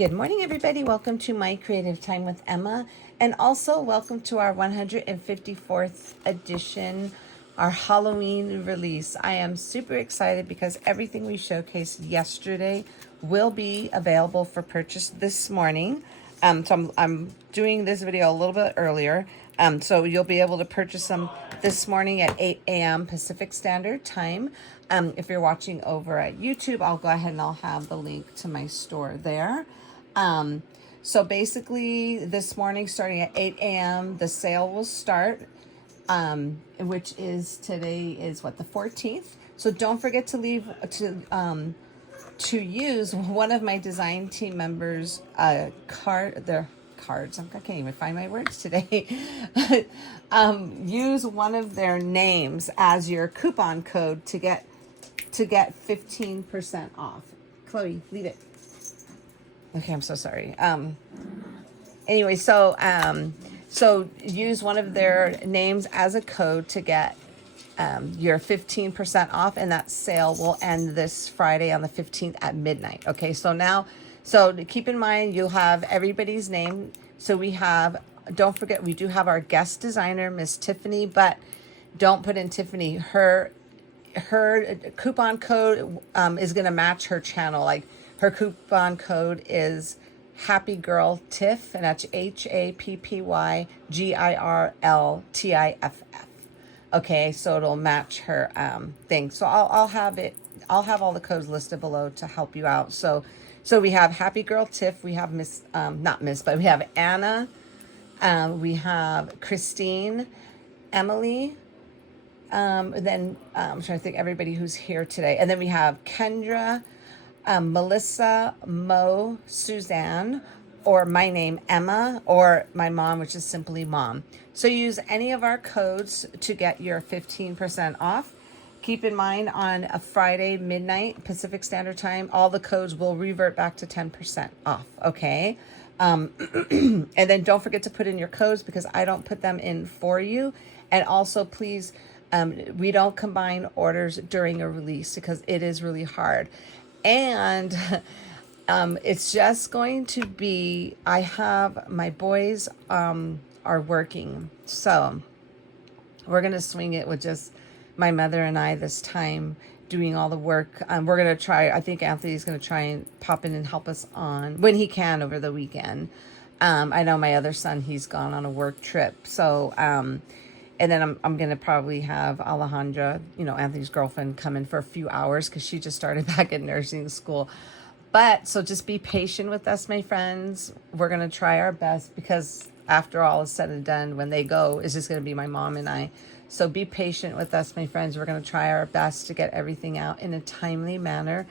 Good morning, everybody. Welcome to My Creative Time with Emma, and also welcome to our 154th edition, our Halloween release. I am super excited because everything we showcased yesterday will be available for purchase this morning. So I'm doing this video a little bit earlier. So you'll be able to purchase them this morning at 8 a.m. Pacific Standard Time. If you're watching over at YouTube, I'll go ahead and I'll have the link to my store there. So basically this morning, starting at 8 a.m., the sale will start, which is today is what, the 14th. So don't forget to leave to use one of my design team members' cards. I can't even find my words today. Use one of their names as your coupon code to get 15% off. Chloe, leave it. Okay, I'm so sorry. Anyway, so use one of their names as a code to get your 15% off, and that sale will end this Friday on the 15th at midnight. Okay, so keep in mind you'll have everybody's name. So don't forget, we do have our guest designer, Miss Tiffany, but don't put in Tiffany. Her coupon code is going to match her channel. Like, her coupon code is HAPPYGIRLTIFF, and that's HAPPYGIRLTIFF. Okay, so it'll match her thing. So I'll have all the codes listed below to help you out. So we have Happy Girl Tiff, we have we have Anna, we have Christine, Emily, then I'm trying to think everybody who's here today. And then we have KENDRA, Melissa, Mo, Suzanne, or my name, Emma, or my mom, which is simply Mom. So use any of our codes to get your 15% off. Keep in mind, on a Friday midnight Pacific Standard Time, all the codes will revert back to 10% off, okay? And then don't forget to put in your codes because I don't put them in for you. And also, please, we don't combine orders during a release because it is really hard. And it's just going to be, I have, my boys are working. So we're going to swing it with just my mother and I this time doing all the work. We're going to try, I think Anthony's going to try and pop in and help us on when he can over the weekend. I know my other son, he's gone on a work trip. So, and then I'm going to probably have Alejandra, Anthony's girlfriend, come in for a few hours because she just started back at nursing school. But so just be patient with us, my friends. We're going to try our best because after all is said and done, when they go, it's just going to be my mom and I. So be patient with us, my friends. We're going to try our best to get everything out in a timely manner.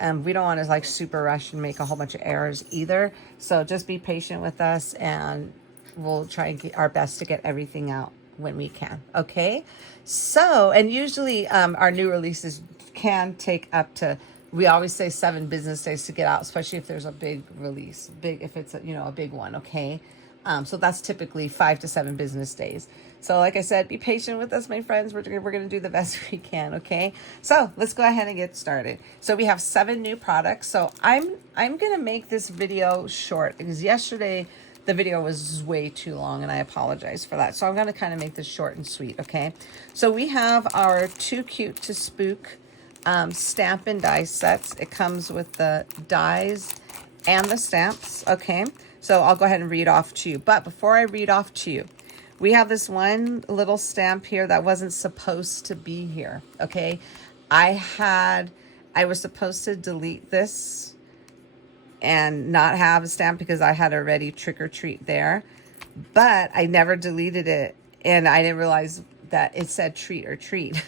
We don't want to super rush and make a whole bunch of errors either. So just be patient with us and we'll try and get our best to get everything out when we can. Okay, so, and usually our new releases can take up to, we always say 7 business days to get out, especially if there's a big release, if it's a big one. Okay, so that's typically 5 to 7 business days. So like I said, be patient with us, my friends. We're going to do the best we can. Okay, so let's go ahead and get started. So we have 7 new products. So I'm going to make this video short because yesterday the video was way too long and I apologize for that. So I'm going to kind of make this short and sweet, okay? So we have our Too Cute to Spook stamp and die sets. It comes with the dies and the stamps, okay? So I'll go ahead and read off to you. But before I read off to you, we have this one little stamp here that wasn't supposed to be here, okay? I was supposed to delete this and not have a stamp because I had already trick or treat there, but I never deleted it and I didn't realize that it said treat or treat.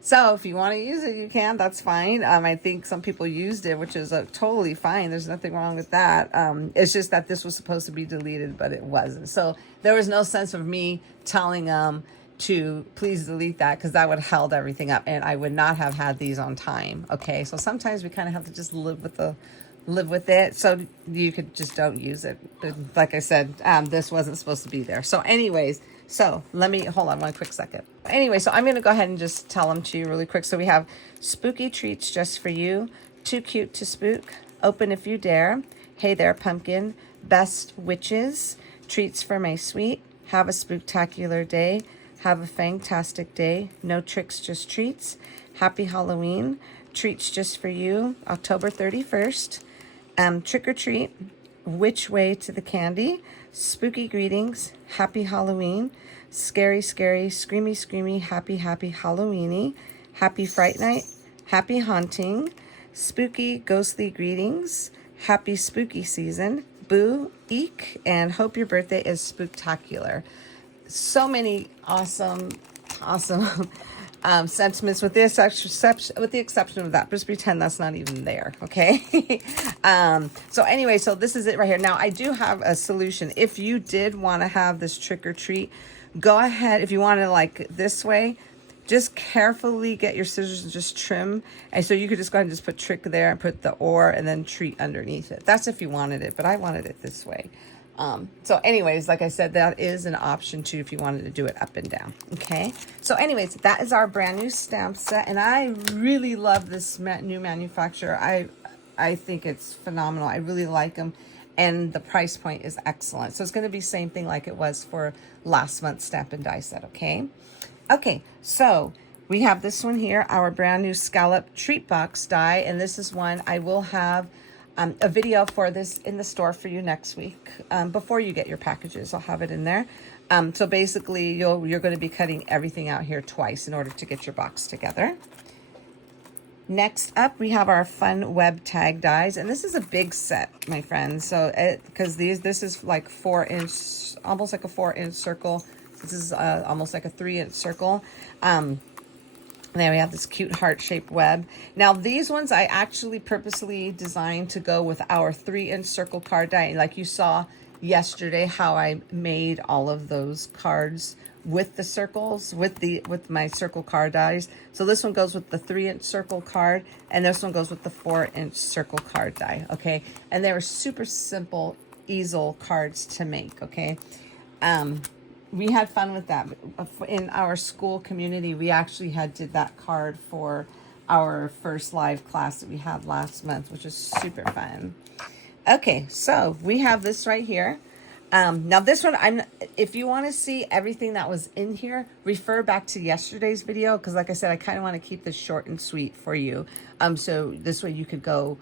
So if you want to use it, you can, that's fine. I think some people used it, which is totally fine. There's nothing wrong with that. It's just that this was supposed to be deleted, but it wasn't. So there was no sense of me telling them to please delete that because that would have held everything up and I would not have had these on time. Okay, so sometimes we kind of have to just live with it, so you could just don't use it. But like I said, this wasn't supposed to be there. So anyways, so let me hold on one quick second. Anyway, so I'm going to go ahead and just tell them to you really quick. So we have spooky treats just for you, Too Cute to Spook, Open If You Dare, Hey There Pumpkin, Best Witches, Treats for My Sweet, Have a Spooktacular Day, Have a Fantastic Day, No Tricks, Just Treats, Happy Halloween, Treats Just for You, October 31st, Trick or Treat, Which Way to the Candy, Spooky Greetings, Happy Halloween, Scary Scary, Screamy Screamy, Happy Happy Halloweeny, Happy Fright Night, Happy Haunting, Spooky Ghostly Greetings, Happy Spooky Season, Boo, Eek, and Hope Your Birthday is Spooktacular. So many awesome sentiments with the exception of that. Just pretend that's not even there, okay? So anyway, so this is it right here. Now, I do have a solution. If you did want to have this trick or treat, go ahead. If you want to like this way, just carefully get your scissors and just trim. And so you could just go ahead and just put trick there and put the or and then treat underneath it. That's if you wanted it, but I wanted it this way. So anyways, like I said, that is an option too if you wanted to do it up and down. Okay. So anyways, that is our brand new stamp set. And I really love this new manufacturer. I think it's phenomenal. I really like them. And the price point is excellent. So it's going to be same thing like it was for last month's Stamp and Die set. Okay. Okay, so we have this one here, our brand new Scallop Treat Box die, and this is one I will have a video for this in the store for you next week. Before you get your packages, I'll have it in there. So basically, you're going to be cutting everything out here twice in order to get your box together. Next up, we have our fun web tag dies, and this is a big set, my friends. So because this is like 4-inch, almost like a 4-inch circle. This is almost like a 3-inch circle. Then we have this cute heart-shaped web. Now, these ones I actually purposely designed to go with our 3-inch circle card die. Like you saw yesterday how I made all of those cards with the circles, with my circle card dies. So this one goes with the 3-inch circle card, and this one goes with the 4-inch circle card die, okay? And they were super simple easel cards to make, okay? We had fun with that. In our school community, we actually did that card for our first live class that we had last month, which is super fun. Okay, so we have this right here. Now this one, if you want to see everything that was in here, refer back to yesterday's video, because like I said, I kind of want to keep this short and sweet for you. So this way you could go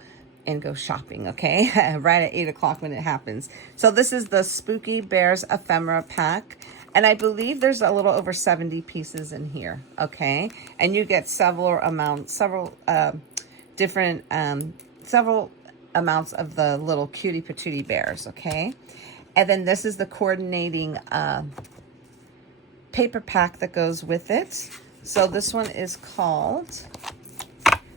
shopping, okay? Right at 8 o'clock when it happens. So this is the Spooky Bears Ephemera pack. And I believe there's a little over 70 pieces in here, okay? And you get several amounts of the little cutie patootie bears, okay? And then this is the coordinating paper pack that goes with it. So this one is called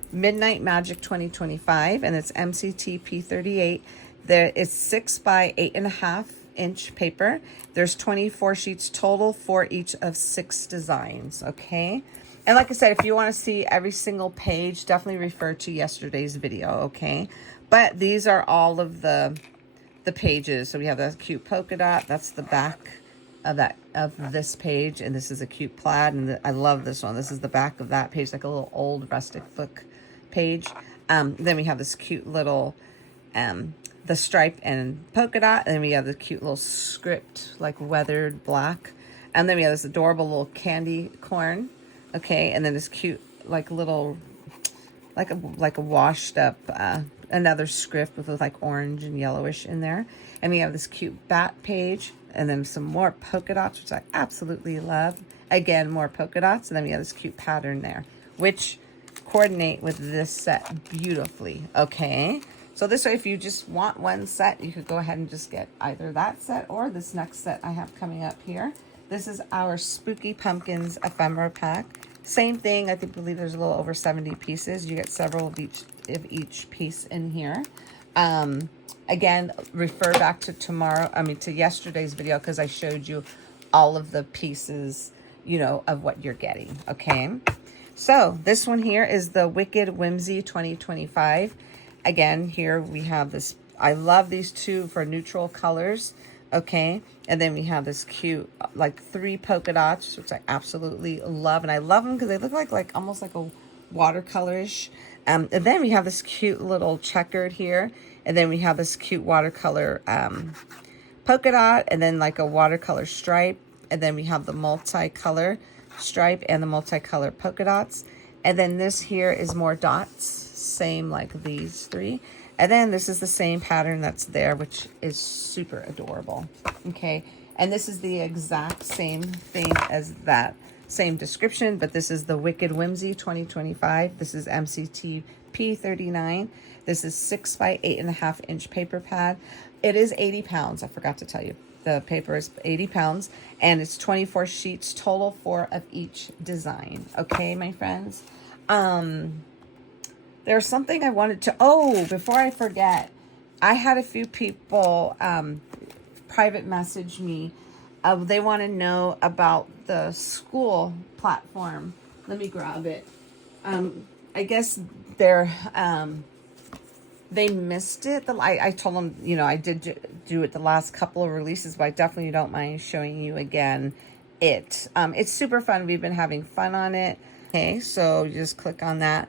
Midnight Magic 2025, and it's MCT P38. There is 6 by 8.5 inch paper. There's 24 sheets total for each of 6 designs, okay? And like I said, if you want to see every single page, definitely refer to yesterday's video, okay? But these are all of the pages. So we have that cute polka dot. That's the back of this page, and this is a cute plaid, and I love this one. This is the back of that page, like a little old rustic book page. Then we have this cute little the stripe and polka dot, and then we have the cute little script, like weathered black, and then we have this adorable little candy corn, okay, and then this cute like little like a washed up another script with like orange and yellowish in there, and we have this cute bat page, and then some more polka dots, which I absolutely love. Again, more polka dots, and then we have this cute pattern there, which coordinate with this set beautifully, okay? So this way, if you just want one set, you could go ahead and just get either that set or this next set I have coming up here. This is our Spooky Pumpkins Ephemera pack. Same thing, I believe there's a little over 70 pieces. You get several of each piece in here. Again, refer back to yesterday's video, because I showed you all of the pieces, you know, of what you're getting, okay? So this one here is the Wicked Whimsy 2025. Again, here we have this, I love these two for neutral colors, okay? And then we have this cute, like 3 polka dots, which I absolutely love. And I love them because they look like almost like a watercolorish. And then we have this cute little checkered here. And then we have this cute watercolor polka dot, and then like a watercolor stripe. And then we have the multicolor stripe and the multicolor polka dots. And then this here is more dots, same like these three. And then this is the same pattern that's there, which is super adorable. Okay, and this is the exact same thing as that. Same description, but this is the Wicked Whimsy 2025. This is MCT P39. This is 6 by 8.5 inch paper pad. It is 80 pounds. I forgot to tell you. The paper is 80 pounds, and it's 24 sheets total, 4 of each design. Okay, my friends. There's something I wanted to, before I forget, I had a few people private message me. They want to know about the school platform. Let me grab it. I guess they missed it. I told them, you know, I did do it the last couple of releases, but I definitely don't mind showing you again it. It's super fun. We've been having fun on it. Okay, so you just click on that.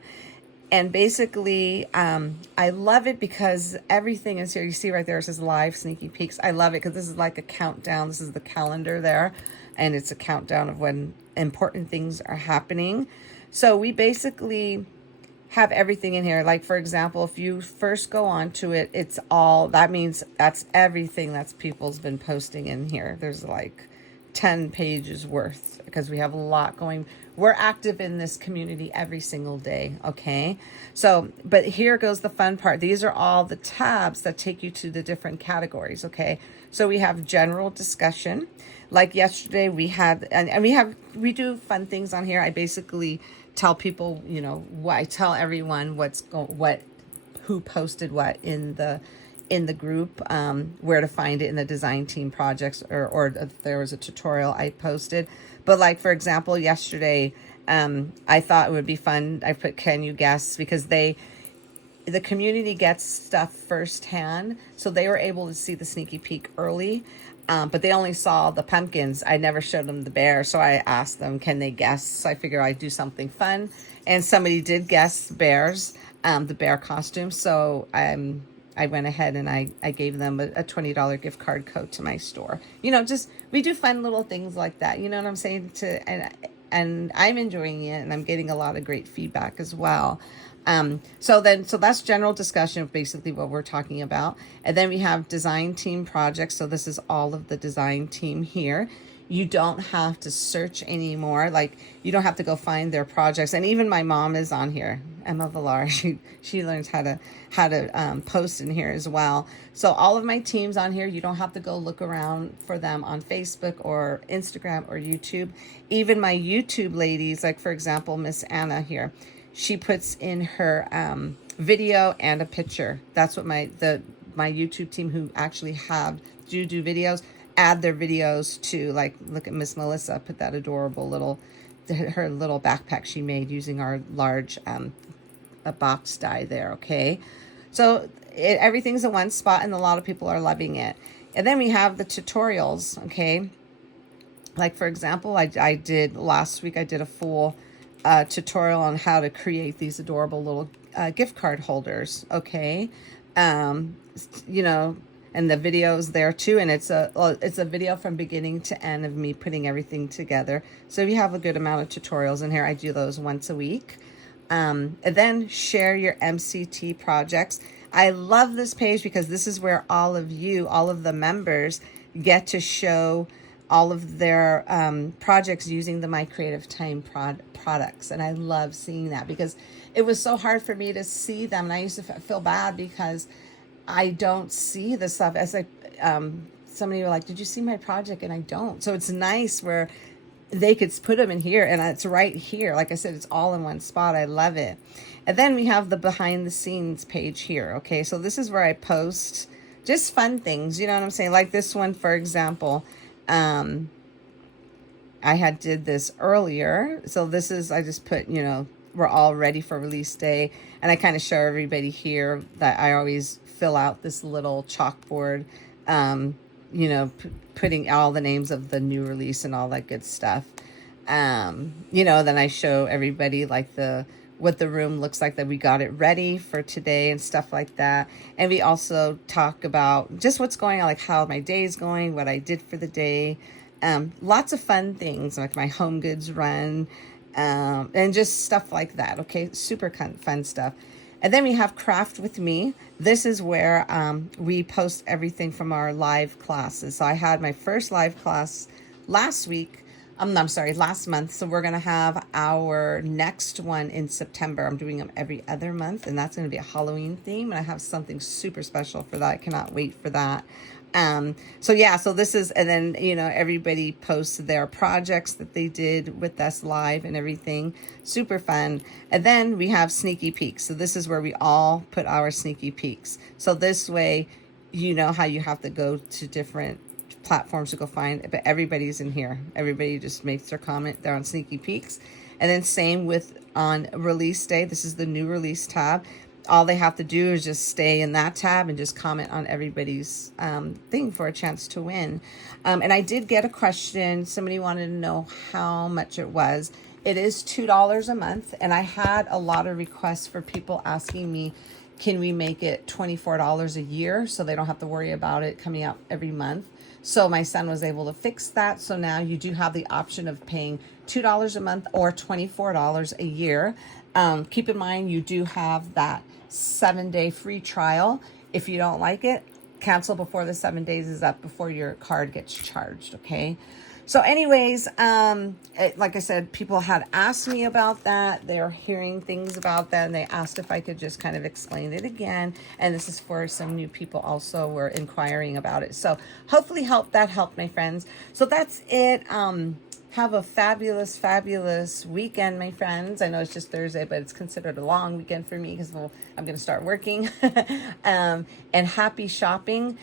And basically, I love it because everything is here. You see right there, it says live sneaky peeks. I love it because this is like a countdown. This is the calendar there. And it's a countdown of when important things are happening. So we basically have everything in here. Like, for example, if you first go on to it, it's all, that means that's everything that's people's been posting in here. There's like 10 pages worth because we have a lot going. We're active in this community every single day, okay? So, but here goes the fun part. These are all the tabs that take you to the different categories, okay? So we have general discussion. Like yesterday we had, and we do fun things on here. I basically tell people, you know, I tell everyone who posted what in the group, where to find it in the design team projects, or if there was a tutorial I posted. But like, for example, yesterday, I thought it would be fun. I put, can you guess? Because the community gets stuff firsthand. So they were able to see the sneaky peek early. But they only saw the pumpkins. I never showed them the bear. So I asked them, can they guess? So I figured I'd do something fun. And somebody did guess bears, the bear costume. So I went ahead and I gave them a $20 gift card code to my store. You know, just, we do fun little things like that. You know what I'm saying? And I'm enjoying it, and I'm getting a lot of great feedback as well. So that's general discussion of basically what we're talking about. And then we have design team projects. So this is all of the design team here. You don't have to search anymore. Like, you don't have to go find their projects. And even my mom is on here, Emma Villar. She learns how to post in here as well. So all of my teams on here, you don't have to go look around for them on Facebook or Instagram or YouTube. Even my YouTube ladies, like for example, Miss Anna here, she puts in her video and a picture. That's what my YouTube team who actually do videos, add their videos to. Like, look at Miss Melissa, put that adorable her little backpack she made using our large a box die there. Okay, so everything's in one spot, and a lot of people are loving it. And then we have the tutorials. Okay, like for example, I did last week, I did a full tutorial on how to create these adorable little gift card holders. Okay, you know, and the video's there too, and it's a video from beginning to end of me putting everything together. So we have a good amount of tutorials in here. I do those once a week. And then share your MCT projects. I love this page because this is where all of the members get to show all of their projects using the My Creative Time products. And I love seeing that because it was so hard for me to see them. And I used to feel bad because I don't see the stuff. As like somebody were like, did you see my project? And I don't. So it's nice where they could put them in here, and it's right here. Like I said, it's all in one spot. I love it. And then we have the behind the scenes page here. Okay, so this is where I post just fun things. You know what I'm saying? Like this one, for example, I did this earlier. So this is, I just put, you know, we're all ready for release day. And I kind of show everybody here that I always fill out this little chalkboard, you know, putting all the names of the new release and all that good stuff. You know, then I show everybody like what the room looks like, that we got it ready for today and stuff like that. And we also talk about just what's going on, like how my day's going, what I did for the day. Lots of fun things like my home goods run, and just stuff like that. Okay, super fun stuff. And then we have Craft with Me. This is where we post everything from our live classes. So I had my first live class last week. I'm sorry, last month. So we're going to have our next one in September. I'm doing them every other month, and that's going to be a Halloween theme. And I have something super special for that. I cannot wait for that. So yeah, so this is, and then, you know, everybody posts their projects that they did with us live and everything. Super fun. And then we have sneaky peeks. So this is where we all put our sneaky peeks. So this way, you know how you have to go to different platforms to go find it, but everybody's in here. Everybody just makes their comment. They're on sneaky peeks. And then same with on release day. This is the new release tab. All they have to do is just stay in that tab and just comment on everybody's thing for a chance to win. And I did get a question. Somebody wanted to know how much it was. It is $2 a month. And I had a lot of requests for people asking me, can we make it $24 a year so they don't have to worry about it coming out every month? So my son was able to fix that. So now you do have the option of paying $2 a month or $24 a year. Keep in mind, you do have that 7-day free trial. If you don't like it, cancel before the 7 days is up, before your card gets charged. Okay. So anyways, like I said, people had asked me about that. They're hearing things about that, and they asked if I could just kind of explain it again. And this is for some new people also were inquiring about it. So hopefully that helped, my friends. So that's it. Have a fabulous, fabulous weekend, my friends. I know it's just Thursday, but it's considered a long weekend for me because I'm going to start working. And happy shopping.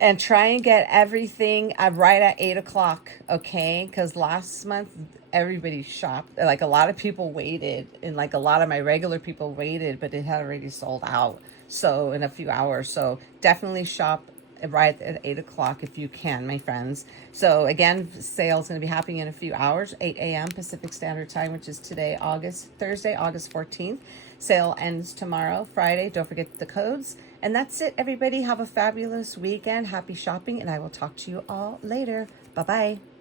And try and get everything right at 8 o'clock, okay? Because last month, everybody shopped. Like, a lot of people waited. And, like, a lot of my regular people waited, but it had already sold out. So, in a few hours. So, definitely shop right at 8 o'clock if you can, my friends. So, again, sale's going to be happening in a few hours, 8 a.m. Pacific Standard Time, which is today, Thursday, August 14th. Sale ends tomorrow, Friday. Don't forget the codes. And that's it, everybody. Have a fabulous weekend. Happy shopping, and I will talk to you all later. Bye-bye.